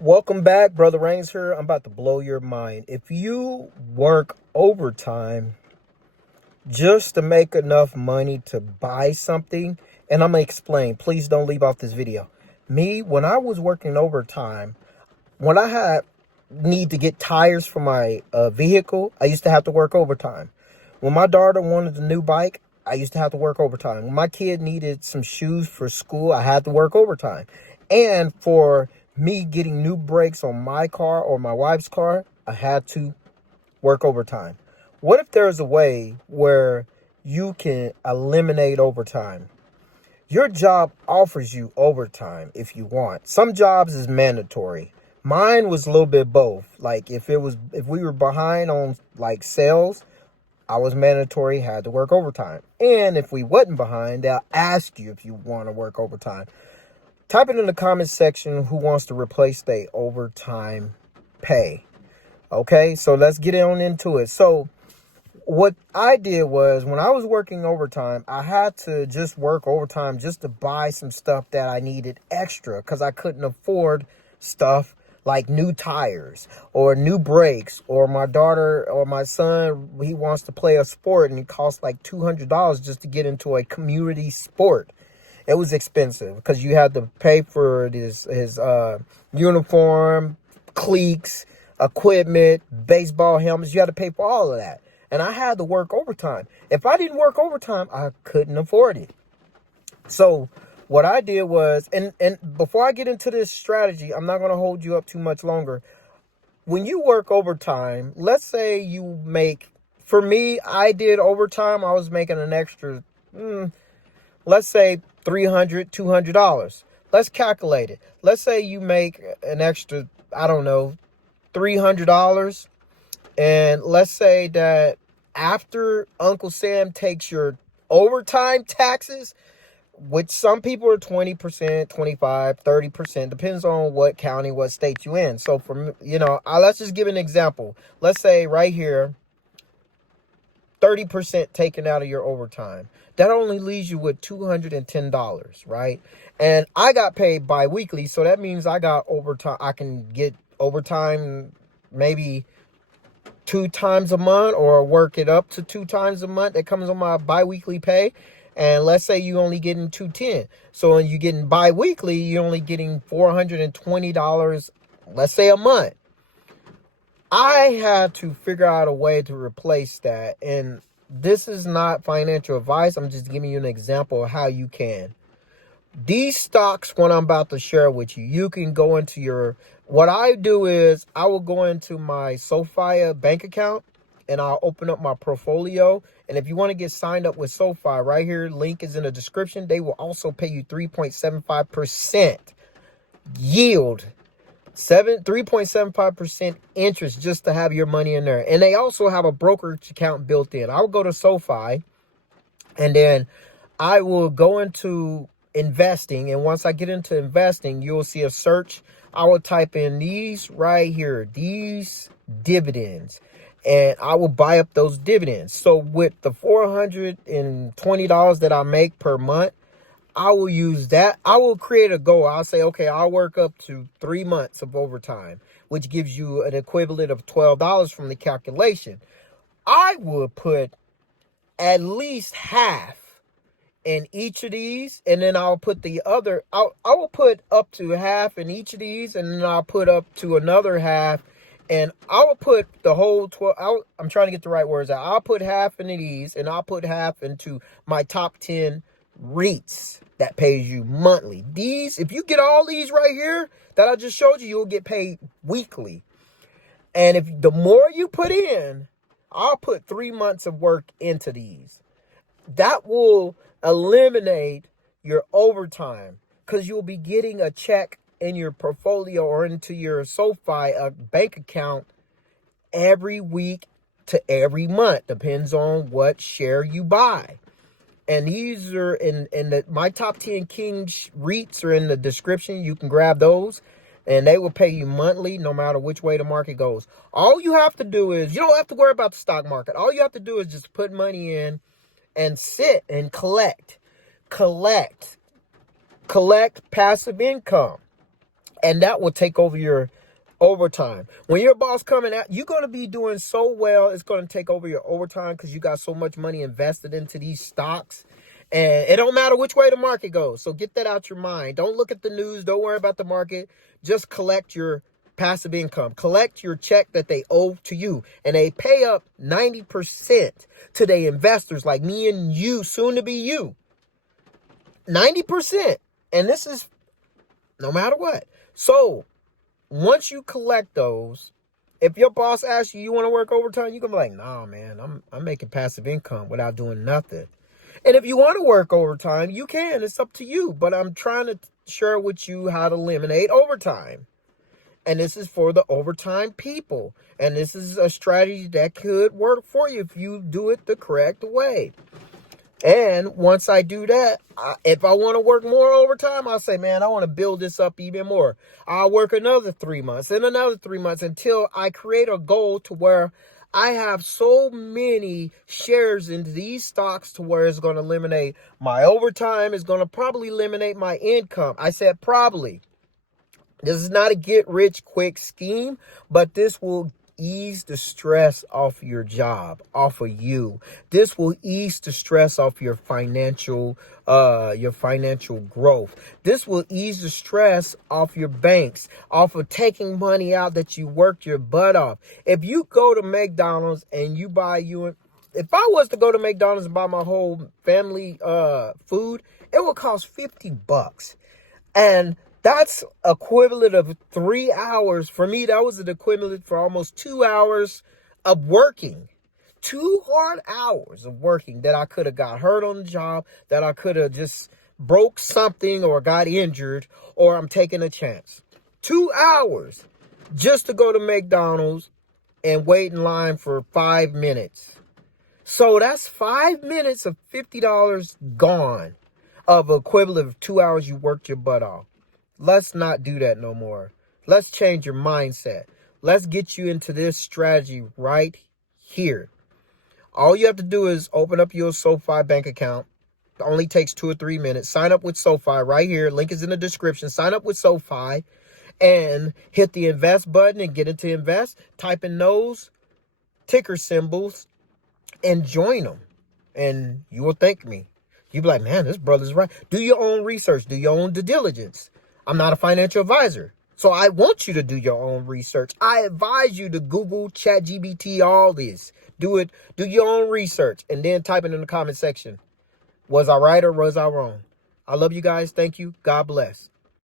Welcome back, Brother Reigns here. I'm about to blow your mind. If you work overtime just to make enough money to buy something, and I'm going to explain, please don't leave off this video. Me, when I was working overtime, when I had need to get tires for my vehicle, I used to have to work overtime. When my daughter wanted a new bike, I used to have to work overtime. When my kid needed some shoes for school, I had to work overtime. And for me getting new brakes on my car or my wife's car, I had to work overtime. What if there's a way where you can eliminate overtime? Your job offers you overtime if you want. Some jobs is mandatory. Mine was a little bit both. Like if we were behind on like sales, I was mandatory, had to work overtime. And if we wasn't behind, they'll ask you if you want to work overtime. Type it in the comment section who wants to replace their overtime pay. Okay, so let's get on into it. So what I did was when I was working overtime, I had to just work overtime just to buy some stuff that I needed extra because I couldn't afford stuff like new tires or new brakes, or my daughter or my son, he wants to play a sport and it costs like $200 just to get into a community sport. It was expensive because you had to pay for his uniform, cleats, equipment, baseball helmets. You had to pay for all of that. And I had to work overtime. If I didn't work overtime, I couldn't afford it. So what I did was, and before I get into this strategy, I'm not going to hold you up too much longer. When you work overtime, let's say you make, for me, I did overtime. I was making an extra, let's say $300, $200. Let's calculate it. Let's say you make an extra, I don't know, $300. And let's say that after Uncle Sam takes your overtime taxes, which some people are 20%, 25, 30%, depends on what county, what state you in. So for, let's just give an example. Let's say right here, 30% taken out of your overtime. That only leaves you with $210, right? And I got paid bi-weekly, so that means I got overtime. I can get overtime maybe 2 times a month, or work it up to 2 times a month. That comes on my bi-weekly pay. And let's say you only getting $210. So when you're getting bi-weekly, you're only getting $420, let's say a month. I had to figure out a way to replace that. And this is not financial advice. I'm just giving you an example of how you can. These stocks, what I'm about to share with you, you can go into what I do is I will go into my SoFi bank account and I'll open up my portfolio. And if you want to get signed up with SoFi, right here, link is in the description. They will also pay you 3.75% yield, 3.75% interest just to have your money in there. And they also have a brokerage account built in. I'll go to SoFi and then I will go into investing. And once I get into investing, you'll see a search. I will type in these right here, these dividends, and I will buy up those dividends. So with the $420 that I make per month, I will use that. I will create a goal. I'll say, okay, I'll work up to 3 months of overtime, which gives you an equivalent of $12 from the calculation. I will put at least half in each of these, and then I'll put the other, I will put up to half in each of these, and then I'll put up to another half, and I will put the whole 12, I'm trying to get the right words out. I'll put half into these, and I'll put half into my top 10 REITs that pays you monthly. These, if you get all these right here that I just showed you, you'll get paid weekly. And if the more you put in, I'll put 3 months of work into these. That will eliminate your overtime because you'll be getting a check in your portfolio or into your SoFi bank account every week to every month. Depends on what share you buy. And these are my top 10 Kings REITs are in the description. You can grab those and they will pay you monthly no matter which way the market goes. All you have to do is, you don't have to worry about the stock market. All you have to do is just put money in and sit and collect passive income. And that will take over your overtime. When your boss coming out, you're going to be doing so well, it's going to take over your overtime because you got so much money invested into these stocks. And it don't matter which way the market goes. So get that out your mind. Don't look at the news. Don't worry about the market. Just collect your passive income. Collect your check that they owe to you. And they pay up 90% to the investors like me and you, soon to be you. 90%. And this is no matter what. So once you collect those, if your boss asks you, you want to work overtime, you can be like, nah, man, I'm making passive income without doing nothing. And if you want to work overtime, you can. It's up to you. But I'm trying to share with you how to eliminate overtime. And this is for the overtime people. And this is a strategy that could work for you if you do it the correct way. And once I do that, if I want to work more overtime, I'll say, man, I want to build this up even more. I'll work another 3 months and another 3 months until I create a goal to where I have so many shares into these stocks to where it's going to eliminate my overtime. It's going to probably eliminate my income. I said probably. This is not a get rich quick scheme, but this will ease the stress off your job, off of you. This will ease the stress off your financial growth. This will ease the stress off your banks, off of taking money out that you worked your butt off. If you go to McDonald's and you buy if I was to go to McDonald's and buy my whole family food, it would cost $50. And that's equivalent of 3 hours. For me, that was the equivalent for almost 2 hours of working. 2 hard hours of working that I could have got hurt on the job, that I could have just broke something or got injured, or I'm taking a chance. 2 hours just to go to McDonald's and wait in line for 5 minutes. So that's 5 minutes of $50 gone, of equivalent of 2 hours you worked your butt off. Let's not do that no more. Let's change your mindset. Let's get you into this strategy right here. All you have to do is open up your SoFi bank account. It only takes 2 or 3 minutes. Sign up with SoFi right here. Link is in the description. Sign up with SoFi and hit the invest button and get into invest. Type in those ticker symbols and join them. And you will thank me. You'll be like, man, this brother's right. Do your own research. Do your own due diligence. I'm not a financial advisor, so I want you to do your own research. I advise you to Google, ChatGPT, all this. Do it. Do your own research, and then type it in the comment section. Was I right or was I wrong? I love you guys. Thank you. God bless.